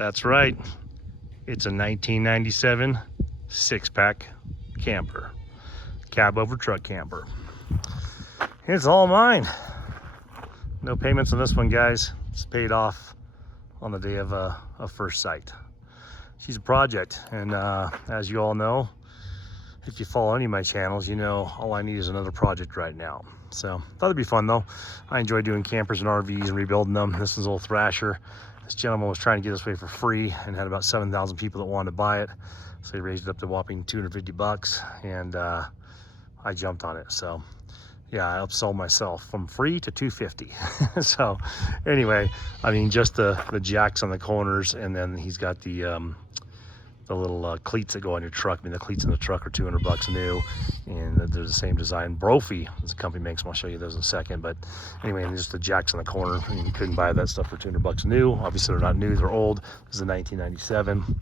That's right. It's a 1997 six-pack camper, cab over truck camper. It's all mine. No payments on this one, guys. It's paid off on the day of first sight. She's a project, and as you all know, if you follow any of my channels, you know all I need is another project right now. So thought it'd be fun though. I enjoy doing campers and RVs and rebuilding them. This is a little Thrasher. This gentleman was trying to get this away for free and had about 7,000 people that wanted to buy it. So he raised it up to a whopping 250 bucks, and I jumped on it. So yeah, I upsold myself from free to 250. So anyway, I mean, just the jacks on the corners, and then he's got the little cleats that go on your truck. I mean, the cleats in the truck are 200 bucks new, and they're the same design. Brophy is a company makes them. I'll show you those in a second. But anyway, and just the jacks on the corner. I mean, you couldn't buy that stuff for 200 bucks new. Obviously, they're not new, they're old. This is a 1997.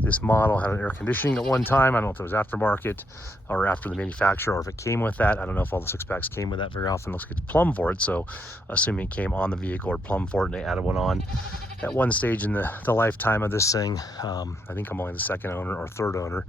This model had an air conditioning at one time. I don't know if it was aftermarket or after the manufacturer, or if it came with that. I don't know if all the six packs came with that very often. It looks like it's plumb for it. So assuming it came on the vehicle or plumb for it, and they added one on at one stage in the lifetime of this thing. I think I'm only the second owner or third owner.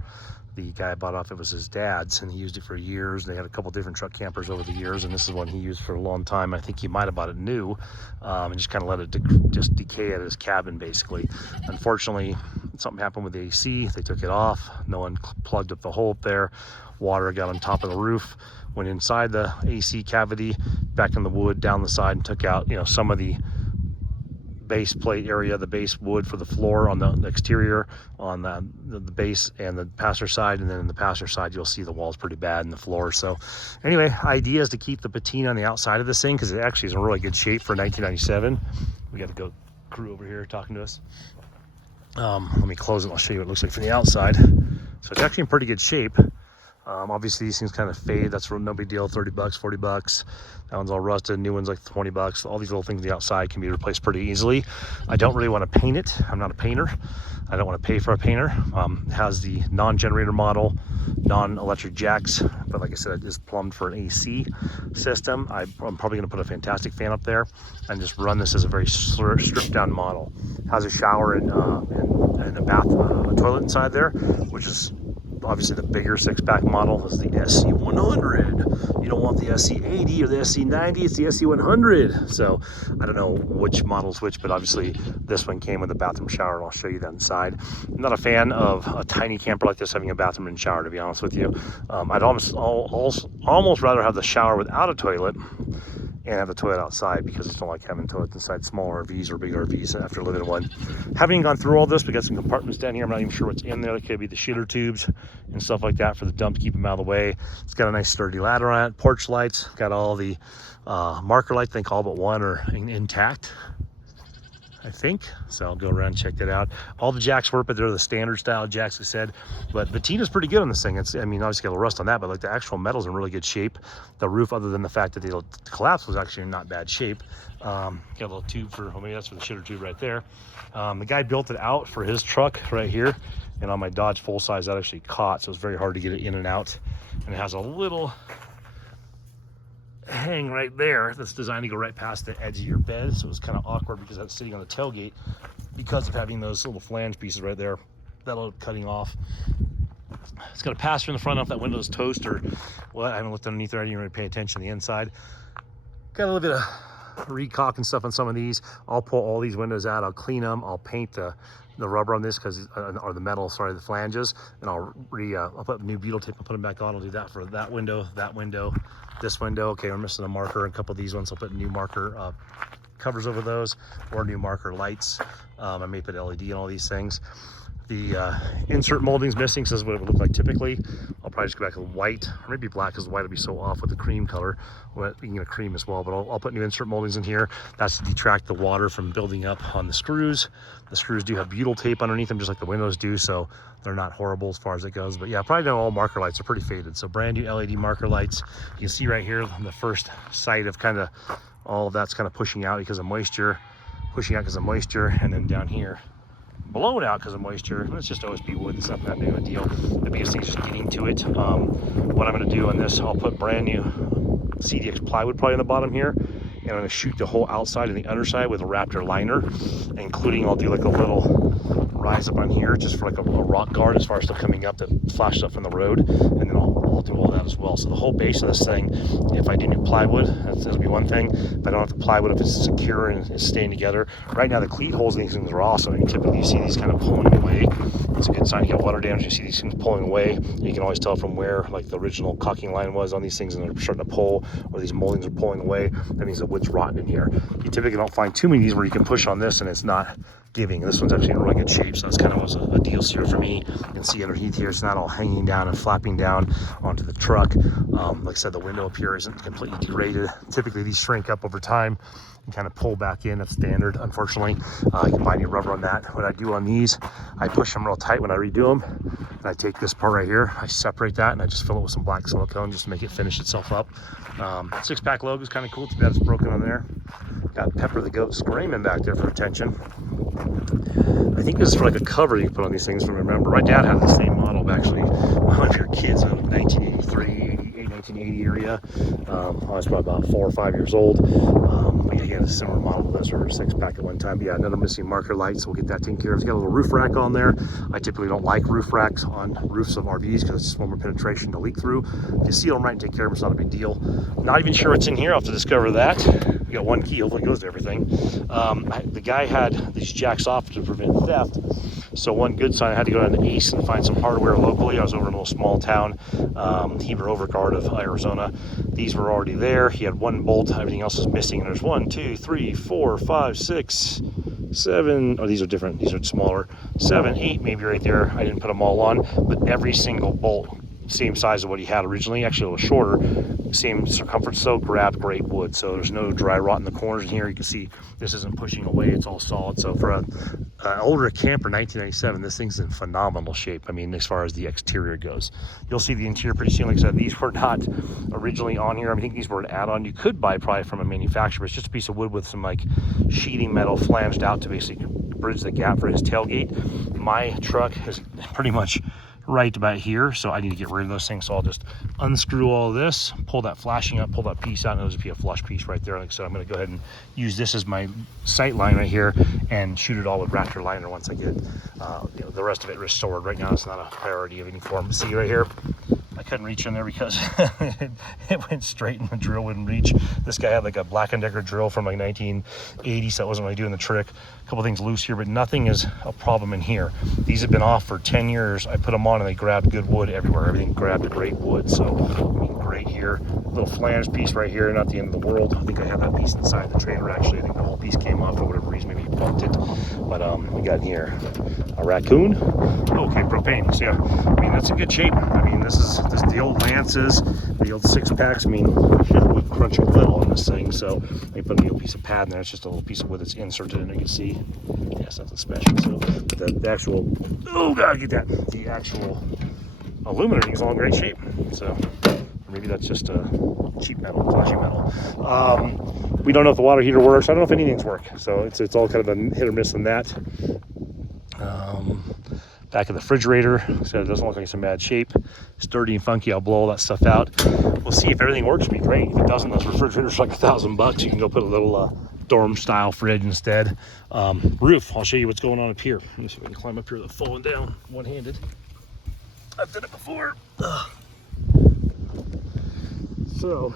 The guy I bought off it was his dad's, and he used it for years. They had a couple different truck campers over the years, and this is one he used for a long time. I think he might have bought it new, and just kind of let it just decay at his cabin, basically. Unfortunately, something happened with the AC. They took it off. No one plugged up the hole up there. Water got on top of the roof, went inside the AC cavity, back in the wood, down the side, and took out, you know, some of the base plate area, the base wood for the floor on the exterior, on the base and the passenger side. And then in the passenger side, you'll see the walls pretty bad in the floor. So anyway, idea is to keep the patina on the outside of this thing, because it actually is in really good shape for 1997. We got to go crew over here talking to us. Let me close it and I'll show you what it looks like from the outside. So it's actually in pretty good shape. Obviously these things kind of fade. That's no big deal. 30 bucks, 40 bucks. That one's all rusted. New one's like 20 bucks. All these little things on the outside can be replaced pretty easily. I don't really want to paint it. I'm not a painter. I don't want to pay for a painter. It has the non-generator model, non-electric jacks, but like I said, it is plumbed for an AC system. I'm probably going to put a fantastic fan up there and just run this as a very stripped down model. It has a shower and a bath, a toilet inside there, which is obviously the bigger six-pack model is the SC100. You don't want the SC80 or the SC90, it's the SC100. So I don't know which model's which, but obviously this one came with a bathroom shower, and I'll show you that inside. I'm not a fan of a tiny camper like this having a bathroom and shower, to be honest with you. I'd almost rather have the shower without a toilet and have the toilet outside, because I just don't like having toilets inside small RVs or big RVs after living in one. Having gone through all this, we got some compartments down here. I'm not even sure what's in there. It could be the shitter tubes and stuff like that for the dump to keep them out of the way. It's got a nice sturdy ladder on it. Porch lights, got all the marker lights. I think all but one are intact, I think. So I'll go around and check that out. All the jacks work, but they're the standard style jacks, I said. But the patina's pretty good on this thing. It's, I mean, obviously got a little rust on that, but like the actual metal's in really good shape. The roof, other than the fact that the collapse, was actually in not bad shape. Got a little tube for, well, maybe that's for the shitter tube right there. The guy built it out for his truck right here. And on my Dodge full size, that actually caught, so it's very hard to get it in and out. And it has a little hang right there that's designed to go right past the edge of your bed, so it's kind of awkward because that's sitting on the tailgate because of having those little flange pieces right there that'll cutting off. It's got a passer in the front. Off that window's toast or what, I haven't looked underneath there. I didn't really pay attention to the inside. Got a little bit of recaulk and stuff on some of these. I'll pull all these windows out, I'll clean them, I'll paint the rubber on this, because or the metal, sorry, the flanges, and I'll put new butyl tape and put them back on. I'll do that for that window, this window. Okay, we're missing a marker, and a couple of these ones. I'll put new marker covers over those, or new marker lights. I may put LED in all these things. The insert molding's missing, so this is what it would look like typically. I'll probably just go back with white, or maybe black, because white would be so off with the cream color. Well, you can get a cream as well, but I'll put new insert moldings in here. That's to detract the water from building up on the screws. The screws do have butyl tape underneath them, just like the windows do, so they're not horrible as far as it goes. But yeah, probably know all marker lights are pretty faded. So brand new LED marker lights. You can see right here on the first sight of kind of all of that's kind of pushing out because of moisture, and then down here blown out because of moisture. It's just OSB wood. It's not that big of a deal. The biggest thing is just getting to it. What I'm going to do on this, I'll put brand new CDX plywood probably on the bottom here, and I'm gonna shoot the whole outside and the underside with a Raptor liner, including I'll do like a little rise up on here just for like a rock guard as far as stuff coming up that flashes up from the road, and then I'll do all that as well. So the whole base of this thing, if I do new plywood, that'll be one thing. If I don't have the plywood, if it's secure and it's staying together. Right now the cleat holes in these things are awesome. And typically you see these kind of pulling away. It's a good sign you got water damage. You see these things pulling away. You can always tell from where like the original caulking line was on these things, and they're starting to pull, or these moldings are pulling away. That means the wood's rotten in here. You typically don't find too many of these where you can push on this and it's not giving. This one's actually in really good shape, so that's kind of was a deal seer for me. You can see underneath here it's not all hanging down and flapping down onto the truck. Like I said, the window up here isn't completely degraded. Typically these shrink up over time and kind of pull back in. That's standard, unfortunately. You can buy new rubber on that. What I do on these, I push them real tight when I redo them, and I take this part right here, I separate that, and I just fill it with some black silicone just to make it finish itself up. Six Pack logo is kind of cool. Too bad it's broken on there. Got Pepper the Goat screaming back there for attention. I think this is for like a cover you put on these things, from remember. My dad had the same model actually when we were kids in 1983, 1980 area. I was probably about 4 or 5 years old. But yeah, he had a similar model to this, or a 6-pack at one time. But yeah, another missing marker light, so we'll get that taken care of. It's got a little roof rack on there. I typically don't like roof racks on roofs of RVs because it's one more penetration to leak through. If you seal them right and take care of them, it's not a big deal. Not even sure what's in here. I'll have to discover that. We got one key, hopefully it goes to everything. The guy had these jacks off to prevent theft. So one good sign, I had to go down to Ace and find some hardware locally. I was over in a little small town, Heber Overguard of Arizona. These were already there. He had one bolt, everything else is missing. And there's 1, 2, 3, 4, 5, 6, 7. Oh, these are different. These are smaller. 7, 8 maybe right there. I didn't put them all on, but every single bolt, same size of what he had originally, actually a little shorter, same circumference, so grabbed great wood. So there's no dry rot in the corners in here. You can see this isn't pushing away, it's all solid. So for an older camper, 1997, this thing's in phenomenal shape. I mean, as far as the exterior goes, you'll see the interior pretty soon. Like I said, these were not originally on here. I think these were an add-on you could buy probably from a manufacturer. It's just a piece of wood with some like sheeting metal flanged out to basically bridge the gap for his tailgate. My truck is pretty much right about here, so I need to get rid of those things. So I'll just unscrew all of this, pull that flashing up, pull that piece out, and it'll just be a flush piece right there. Like I said, I'm going to go ahead and use this as my sight line right here and shoot it all with Raptor liner once I get the rest of it restored. Right now it's not a priority of any form. See right here, I couldn't reach in there because it went straight and the drill wouldn't reach. This guy had like a Black & Decker drill from like 1980, so it wasn't really doing the trick. A couple things loose here, but nothing is a problem in here. These have been off for 10 years. I put them on and they grabbed good wood everywhere. Everything grabbed a great wood, so I mean, great here. Little flange piece right here, not the end of the world. I think I have that piece inside the trailer actually. I think the whole piece came off for whatever reason, maybe he bumped it. But we got in here a raccoon. Okay, propane. So yeah, I mean that's in good shape. I mean this the old Lances, the old 6-packs. I mean it would crunch a little on this thing, so they put a little piece of pad in there. It's just a little piece of wood that's inserted in there. You can see, yeah, it's nothing special. So, but the actual, oh god, get that. The actual aluminum is all in great shape. So maybe that's just a cheap metal, flashy metal. We don't know if the water heater works. I don't know if anything's work. So it's all kind of a hit or miss on that. Back of the refrigerator, so it doesn't look like it's in bad shape. It's dirty and funky. I'll blow all that stuff out. We'll see if everything works. It'd be great. If it doesn't, those refrigerators are like $1,000. You can go put a little dorm style fridge instead. Roof, I'll show you what's going on up here. Let me see if I can climb up here without falling down one-handed. I've done it before. So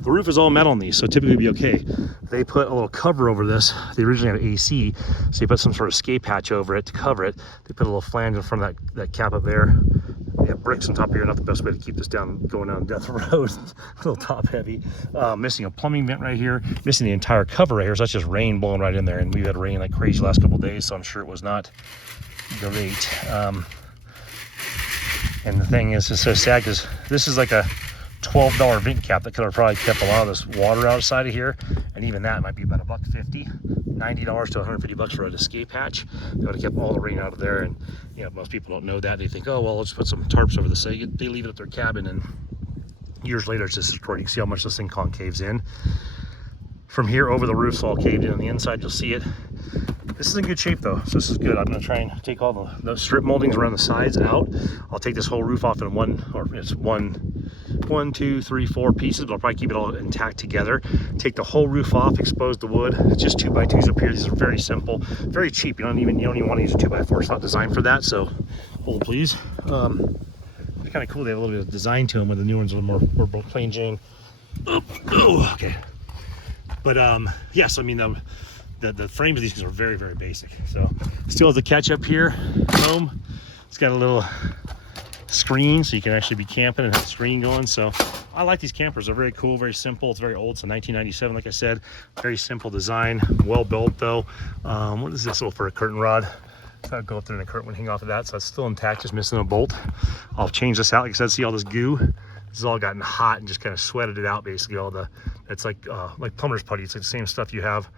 the roof is all metal on these, so typically it'd be okay. They put a little cover over this. They originally had AC, so they put some sort of escape hatch over it to cover it. They put a little flange in front of that cap up there. They have bricks on top here. Not the best way to keep this down going down Death Road. A little top heavy. Missing a plumbing vent right here. Missing the entire cover right here. So that's just rain blowing right in there. And we've had rain like crazy the last couple of days, so I'm sure it was not great. And the thing is, it's so sad because this is like a $12 vent cap that could have probably kept a lot of this water outside of here, and even that might be about $1.50, $90 to $150 for an escape hatch. That would have kept all the rain out of there. And you know, most people don't know that. They think, oh well, let's put some tarps over the side. They leave it at their cabin, and years later it's just destroyed. You can see how much this thing concaves in. From here over the roof's all caved in. On the inside you'll see it. This is in good shape though, so this is good. I'm going to try and take all the strip moldings around the sides out. I'll take this whole roof off in one 1, 2, 3, 4 pieces, but I'll probably keep it all intact together. Take the whole roof off, expose the wood. It's just 2x2s up here. These are very simple, very cheap. You don't even want to use a 2x4. It's not designed for that. So hold please. They're kind of cool. They have a little bit of design to them, with the new ones are more plain Jane. Oh, okay. But yes, I mean the frames of these things are very, very basic. So still has the catch up here, home. It's got a little screen so you can actually be camping and have the screen going. So I like these campers. They're very cool, very simple. It's very old. It's a 1997, like I said. Very simple design, well built though. What is this? Oh, for a curtain rod. So I'll go up there and the curtain would hang off of that. So it's still intact, just missing a bolt. I'll change this out. Like I said, see all this goo? This has all gotten hot and just kind of sweated it out, basically. It's like plumber's putty. It's like the same stuff you have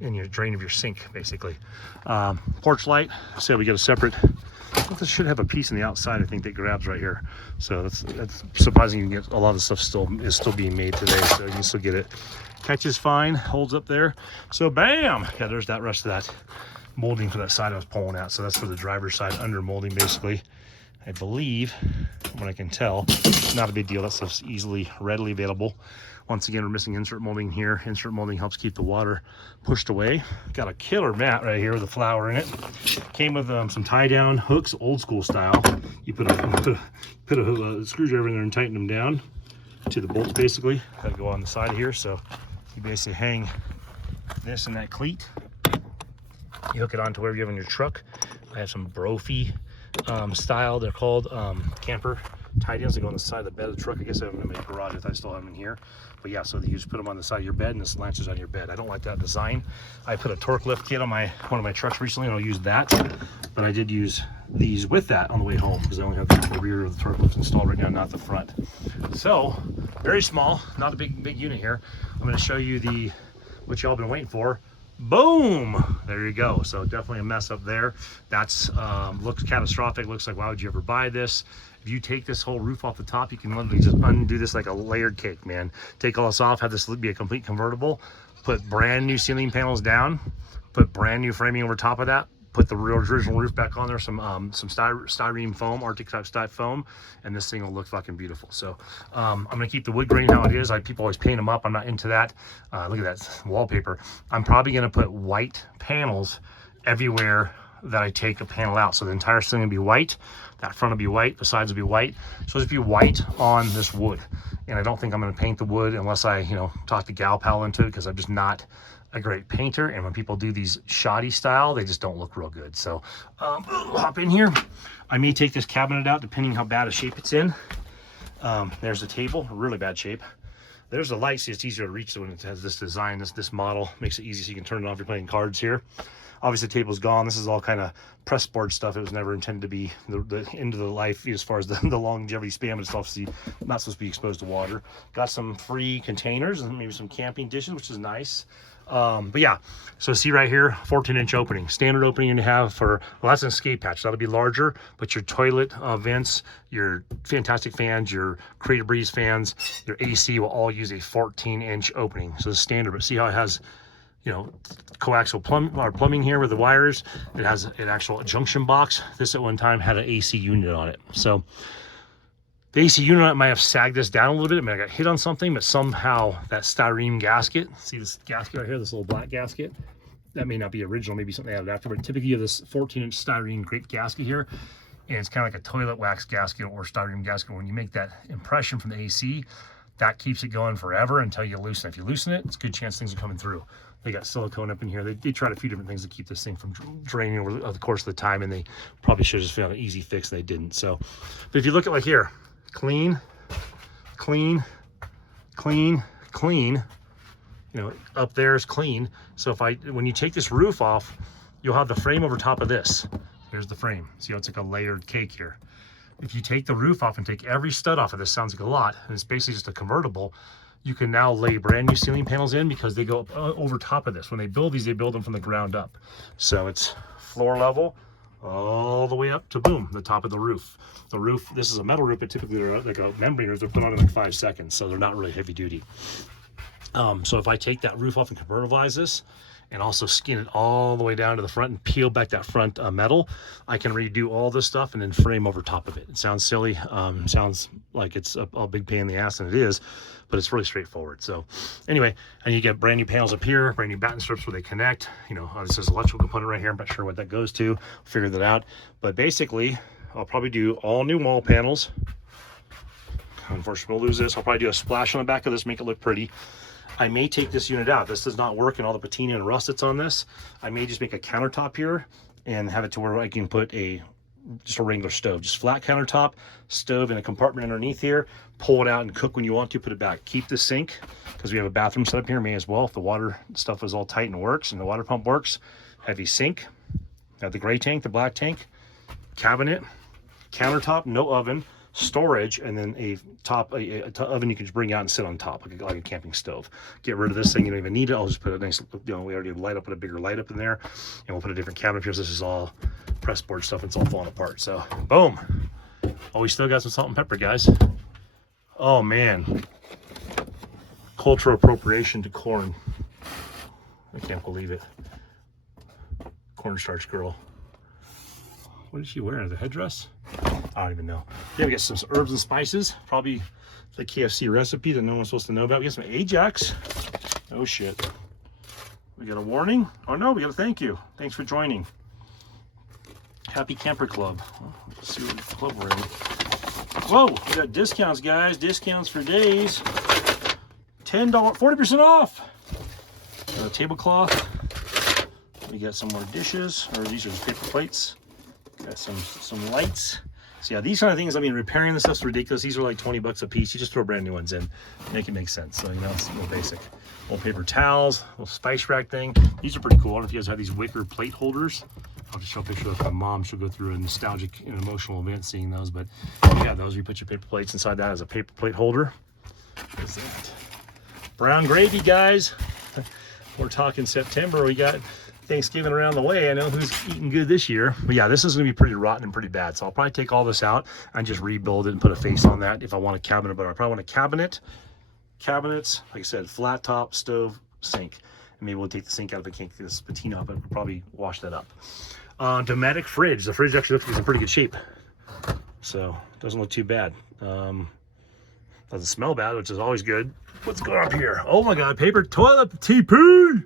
in your drain of your sink, basically. Porch light. So we got a separate, this should have a piece on the outside, I think, that grabs right here. So that's surprising. You can get a lot of stuff is still being made today, so you can still get it. Catches fine, holds up there. So bam, yeah, there's that rest of that molding for that side I was pulling out. So that's for the driver's side under molding, basically. I believe, from what I can tell, not a big deal. That stuff's readily available. Once again, we're missing insert molding here. Insert molding helps keep the water pushed away. Got a killer mat right here with a flower in it. Came with some tie down hooks, old school style. You put a screwdriver in there and tighten them down to the bolts, basically, that go on the side here. So you basically hang this and that cleat. You hook it onto wherever you have in your truck. I have some Brophy style, they're called camper tie downs. They go on the side of the bed of the truck. I guess I have them in my garage. I still have them in here. But yeah, so you just put them on the side of your bed and this lances on your bed. I don't like that design. I put a torque lift kit on one of my trucks recently, and I'll use that. But I did use these with that on the way home because I only have the rear of the torque lift installed right now, not the front. So very small, not a big unit here. I'm going to show you what y'all been waiting for. Boom, there you go. So definitely a mess up there. That's looks catastrophic. Looks like, why would you ever buy this? If you take this whole roof off the top, you can literally just undo this like a layered cake, man. Take all this off, have this be a complete convertible, put brand new ceiling panels down, put brand new framing over top of that, put the original roof back on there, some styrene foam, Arctic type style foam, and this thing will look fucking beautiful. So I'm gonna keep the wood grain how it is. People always paint them up. I'm not into that. Look at that wallpaper. I'm probably gonna put white panels everywhere that I take a panel out. So the entire thing will be white. That front will be white, the sides will be white. So it'll be white on this wood. And I don't think I'm gonna paint the wood unless I, talk to Gal Pal into it, because I'm just not a great painter. And when people do these shoddy style, they just don't look real good. So hop in here. I may take this cabinet out depending how bad a shape it's in. There's the table, really bad shape. There's the light, so it's easier to reach when it has this design. This model makes it easy so you can turn it off if you're playing cards here. Obviously the table's gone. This is all kind of press board stuff. It was never intended to be the end of the life as far as the longevity span, but it's obviously not supposed to be exposed to water. Got some free containers and maybe some camping dishes, which is nice. But yeah, so see right here, 14-inch opening. Standard opening you have for, well, that's an escape hatch. That'll be larger, but your toilet vents, your Fantastic fans, your Creative Breeze fans, your AC will all use a 14-inch opening. So it's standard, but see how it has, coaxial plumbing here with the wires. It has an actual junction box. This at one time had an AC unit on it. So the AC unit might have sagged this down a little bit. I mean, I got hit on something, but somehow that styrene gasket, see this gasket right here, this little black gasket, that may not be original, maybe something added after, but typically you have this 14-inch styrene great gasket here, and it's kind of like a toilet wax gasket or styrene gasket. When you make that impression from the AC, that keeps it going forever until you loosen it. If you loosen it, it's a good chance things are coming through. They got silicone up in here. They tried a few different things to keep this thing from draining over the course of the time, and they probably should have just found an easy fix. They didn't. So, but if you look at like here, clean, clean, clean, clean, up there is clean. So when you take this roof off, you'll have the frame over top of this. Here's the frame. See how it's like a layered cake here. If you take the roof off and take every stud off of this, sounds like a lot, and it's basically just a convertible, you can now lay brand new ceiling panels in because they go up over top of this. When they build these, they build them from the ground up. So it's floor level all the way up to, boom, the top of the roof. The roof, this is a metal roof, but typically they're like a membrane roof. They're put on in like 5 seconds, so they're not really heavy duty. So if I take that roof off and convertibilize this and also skin it all the way down to the front and peel back that front metal, I can redo all this stuff and then frame over top of it. It sounds silly, sounds like it's a big pain in the ass, and it is, but it's really straightforward. So anyway, and you get brand new panels up here, brand new batten strips where they connect. You know, this is electrical component right here. I'm not sure what that goes to. Figure that out. But basically, I'll probably do all new wall panels. Unfortunately, we'll lose this. I'll probably do a splash on the back of this, make it look pretty. I may take this unit out. This does not work, and all the patina and rust that's on this. I may just make a countertop here and have it to where I can put just a regular stove, just flat countertop, stove in a compartment underneath here, pull it out and cook when you want to, put it back. Keep the sink, because we have a bathroom set up here, may as well, if the water stuff is all tight and works and the water pump works. Heavy sink, have the gray tank, the black tank, cabinet, countertop, no oven, storage, and then a oven you can just bring out and sit on top like a camping stove. Get rid of this thing, you don't even need it. I'll just put a nice, you know, we already have light up, put a bigger light up in there, and we'll put a different cabinet here. So this is all press board stuff, it's all falling apart. So boom. Oh, we still got some salt and pepper, guys. Oh man, cultural appropriation to corn. I can't believe it. Cornstarch girl. What is she wearing? The headdress? I don't even know. Yeah, we got some herbs and spices. Probably the KFC recipe that no one's supposed to know about. We got some Ajax. Oh shit. We got a warning. Oh no, we got a thank you. Thanks for joining. Happy Camper Club. Well, let's see what club we're in. Whoa, we got discounts, guys. Discounts for days. $10, 40% off. Got a tablecloth. We got some more dishes, or these are just paper plates. Got some lights. So yeah, these kind of things, I mean, repairing this stuff's ridiculous. These are like 20 bucks a piece. You just throw brand new ones in, make it make sense. So, you know, it's more basic. Old paper towels, little spice rack thing. These are pretty cool. I don't know if you guys have these wicker plate holders. I'll just show a picture of my mom. She'll go through a nostalgic and emotional event seeing those. But yeah, those, you put your paper plates inside that as a paper plate holder. What is that? Brown gravy, guys. We're talking September. We got Thanksgiving around the way. I know who's eating good this year. But yeah, this is going to be pretty rotten and pretty bad. So I'll probably take all this out and just rebuild it and put a face on that if I want a cabinet. But I probably want a cabinet. Cabinets, like I said, flat top, stove, sink. And maybe we'll take the sink out if I can't get this patina up, but we'll probably wash that up. Dometic fridge. The fridge actually looks like it's in pretty good shape. So it doesn't look too bad. Doesn't smell bad, which is always good. What's going on up here? Oh my God, paper toilet TP.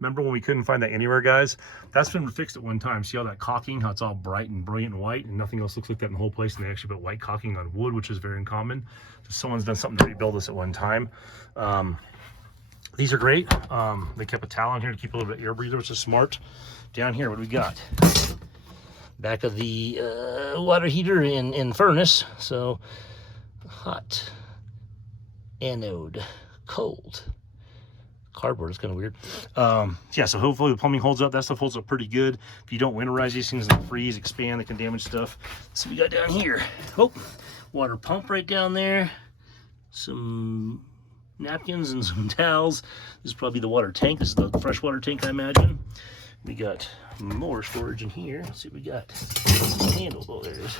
Remember when we couldn't find that anywhere, guys? That's been fixed at one time. See all that caulking, how it's all bright and brilliant and white, and nothing else looks like that in the whole place, and they actually put white caulking on wood, which is very uncommon. So someone's done something to rebuild this at one time. These are great. They kept a towel on here to keep a little bit of air breather, which is smart. Down here, what do we got? Back of the water heater and furnace. So hot, anode, cold. Cardboard is kind of weird. Yeah, so hopefully the plumbing holds up. That stuff holds up pretty good. If you don't winterize these things, they freeze, expand, they can damage stuff. So we got down here. Oh, water pump right down there. Some napkins and some towels. This is probably the water tank. This is the freshwater tank, I imagine. We got more storage in here. Let's see what we got. Handle. Oh, there it is.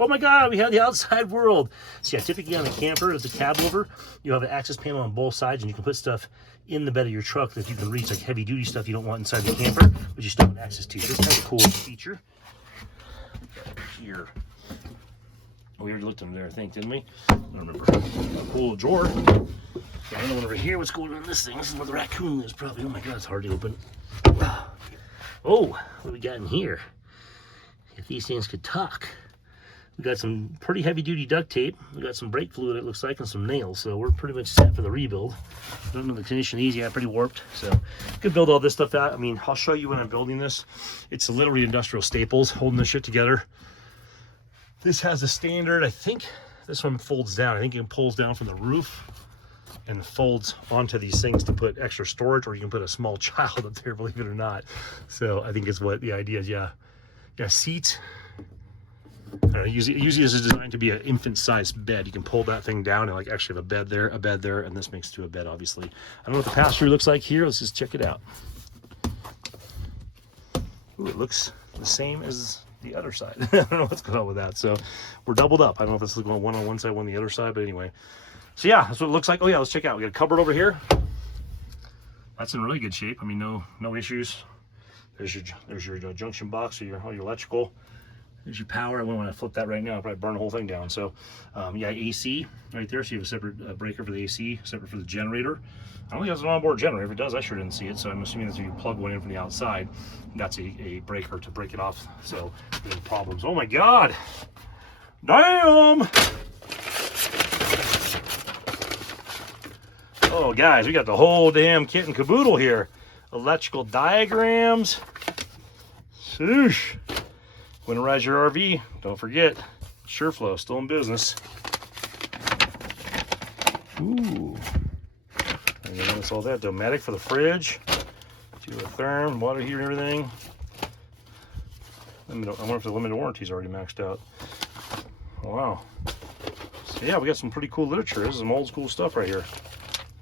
Oh my God, we have the outside world. So yeah, typically on a camper, it's a cab over. You have an access panel on both sides, and you can put stuff in the bed of your truck that you can reach, like heavy duty stuff you don't want inside the camper, but you still have access to. This kind of a cool feature. Here. Oh, we already looked under there, I think, didn't we? I don't remember. A cool drawer. Yeah, I don't know over here what's going on in this thing. This is where the raccoon lives, probably. Oh my God, it's hard to open. Oh, what do we got in here? If these things could talk. We got some pretty heavy duty duct tape. We got some brake fluid, it looks like, and some nails. So we're pretty much set for the rebuild. I don't know the condition of these yet, pretty warped. So you could build all this stuff out. I mean, I'll show you when I'm building this. It's literally industrial staples holding this shit together. This has a standard, I think this one folds down. I think it pulls down from the roof and folds onto these things to put extra storage, or you can put a small child up there, believe it or not. So I think it's what the idea is. Yeah, seats. I don't know, usually this is designed to be an infant-sized bed. You can pull that thing down and like actually have a bed there, and this makes to a bed, obviously. I don't know what the pass-through looks like here. Let's just check it out. Ooh, it looks the same as the other side. I don't know what's going on with that. So we're doubled up. I don't know if this is going one on one side, one on the other side, but anyway. So yeah, that's what it looks like. Oh yeah, let's check it out. We got a cupboard over here. That's in really good shape. I mean, no issues. There's your junction box or all your electrical. There's your power. I wouldn't want to flip that right now. I'll probably burn the whole thing down. So yeah, AC right there. So you have a separate breaker for the AC, separate for the generator. I don't think it has an onboard generator. If it does, I sure didn't see it. So I'm assuming that you plug one in from the outside. That's a breaker to break it off. So no problems. Oh my God. Damn. Oh guys, we got the whole damn kit and caboodle here. Electrical diagrams. Swoosh. Winterize your RV. Don't forget, SureFlow, still in business. Ooh. And then what's all that? Domatic for the fridge. Therm, water heater, and everything. I wonder if the limited warranty is already maxed out. Oh, wow. So yeah, we got some pretty cool literature. This is some old school stuff right here.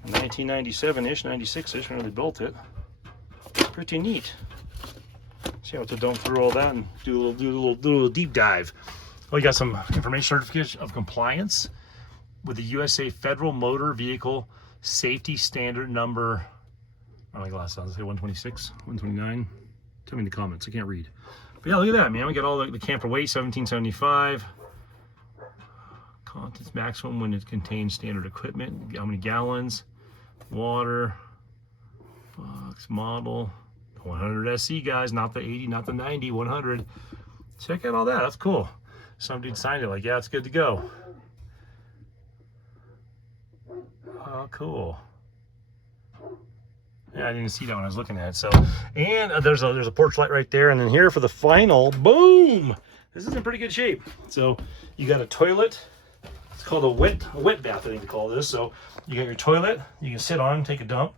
1997-ish, 96-ish, when they built it. Pretty neat. See how to dump through all that and do a little deep dive. Oh, we got some information certificate of compliance with the USA Federal Motor Vehicle Safety Standard number. Oh, my glasses on. Say 126, 129. Tell me in the comments. I can't read. But yeah, look at that, man. We got all the camper weight, 1775. Contents maximum when it contains standard equipment. How many gallons? Water. Box model. 100 SC, guys. Not the 80, not the 90, 100. Check out all that. That's cool. Some dude signed it like, yeah, it's good to go. Oh, cool. Yeah, I didn't see that when I was looking at it. So, and there's a porch light right there, and then here for the final, boom! This is in pretty good shape. So you got a toilet. It's called a wet bath, I think they call this. So you got your toilet, you can sit on, take a dump,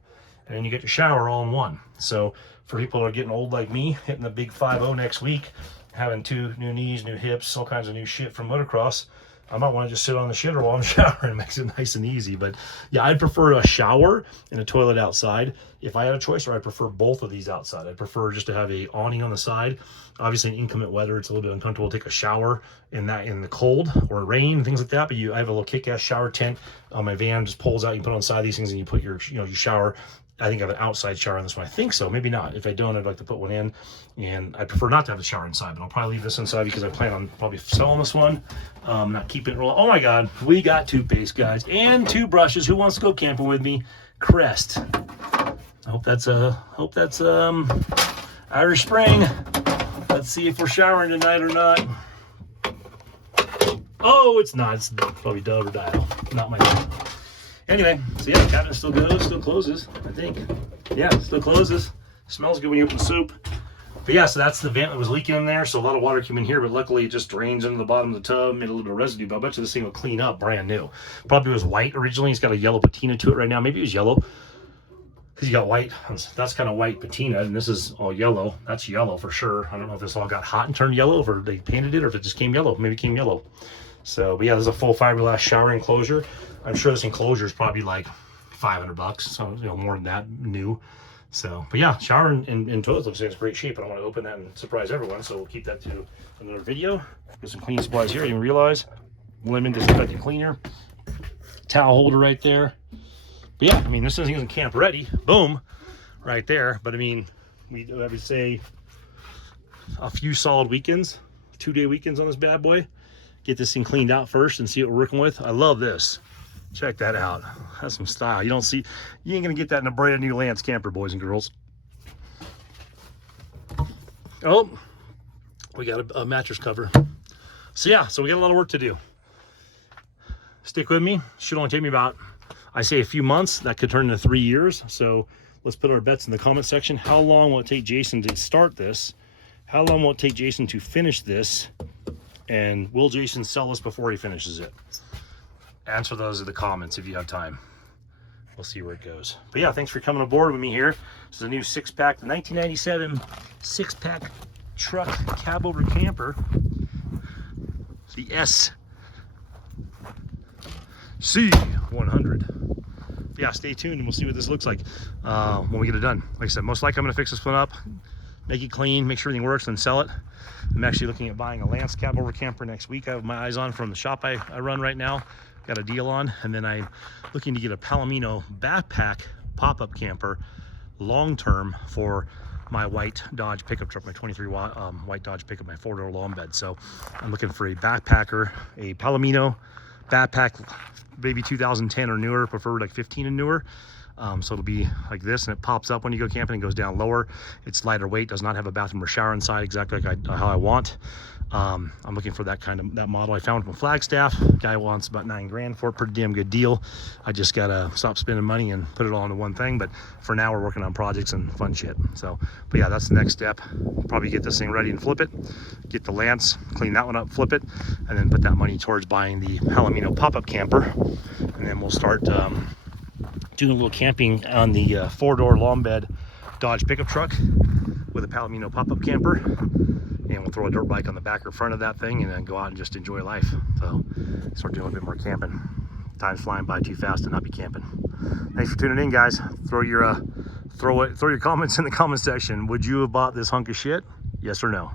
and then you get your shower all in one. So for people that are getting old like me, hitting the big 5-0 next week, having 2 new knees, new hips, all kinds of new shit from motocross, I might want to just sit on the shitter while I'm showering. It makes it nice and easy. But yeah, I'd prefer a shower and a toilet outside if I had a choice, or I'd prefer both of these outside. I'd prefer just to have a awning on the side. Obviously in inclement weather, it's a little bit uncomfortable to take a shower in the cold or rain, things like that. But I have a little kick-ass shower tent on my van, just pulls out, you put on the side of these things and you put your shower. I think I have an outside shower on this one. I think so, maybe not. If I don't, I'd like to put one in, and I prefer not to have the shower inside, but I'll probably leave this inside because I plan on probably selling this one, not keeping it rolling. Oh my God, we got toothpaste, guys, and 2 brushes. Who wants to go camping with me? Crest. I hope that's Irish Spring. Let's see if we're showering tonight or not. Oh, it's not. It's probably Dove or Dial. Not my name. Anyway, so yeah, the cabinet still goes, still closes, I think. Yeah, it still closes. Smells good when you open soup. But yeah, so that's the vent that was leaking in there. So a lot of water came in here, but luckily it just drains into the bottom of the tub, made a little bit of residue. But I bet you this thing will clean up brand new. Probably was white originally. It's got a yellow patina to it right now. Maybe it was yellow, because you got white. That's kind of white patina, and this is all yellow. That's yellow for sure. I don't know if this all got hot and turned yellow, or they painted it, or if it just came yellow. Maybe it came yellow. So, but yeah, there's a full fiberglass shower enclosure. I'm sure this enclosure is probably like $500, so more than that new. So, but yeah, shower and toilet looks in great shape. I don't want to open that and surprise everyone, so we'll keep that to another video. Got some cleaning supplies here. I didn't realize lemon disinfectant cleaner, towel holder right there. But yeah, I mean, this thing isn't camp ready. Boom, right there. But I mean, I would say a few solid weekends, 2-day weekends on this bad boy. Get this thing cleaned out first and see what we're working with. I love this. Check that out. That's some style. You ain't gonna get that in a brand new Lance camper, boys and girls. Oh, we got a mattress cover. So yeah, so we got a lot of work to do. Stick with me. Should only take me about, I say, a few months. That could turn into 3 years. So let's put our bets in the comment section. How long will it take Jason to start this? How long will it take Jason to finish this? And will Jason sell this before he finishes it? Answer those in the comments if you have time. We'll see where it goes. But yeah, thanks for coming aboard with me here. This is a new 6-pack, the 1997 6-pack truck cab-over camper. The SC100. Yeah, stay tuned and we'll see what this looks like when we get it done. Like I said, most likely I'm gonna fix this one up, make it clean, make sure everything works, then sell it. I'm actually looking at buying a Lance cab-over camper next week. I have my eyes on from the shop I run right now. Got a deal on. And then I'm looking to get a Palomino backpack pop-up camper long term for my white Dodge pickup truck, my 23 white Dodge pickup, my 4-door long bed. So I'm looking for a backpacker, a Palomino backpack, maybe 2010 or newer, prefer like 15 and newer. So it'll be like this, and it pops up when you go camping and goes down lower. It's lighter weight, does not have a bathroom or shower inside, exactly like how I want. I'm looking for that model. I found it from Flagstaff. Guy wants about $9 grand for it, pretty damn good deal. I just gotta stop spending money and put it all into one thing. But for now, we're working on projects and fun shit. So, but yeah, that's the next step. Probably get this thing ready and flip it, get the Lance, clean that one up, flip it, and then put that money towards buying the Palomino pop-up camper. And then we'll start doing a little camping on the 4-door long bed Dodge pickup truck with a Palomino pop-up camper, and we'll throw a dirt bike on the back or front of that thing and then go out and just enjoy life. So start doing a bit more camping. Time's flying by too fast to not be camping. Thanks for tuning in, guys. Throw your comments in the comment section. Would you have bought this hunk of shit? Yes or no?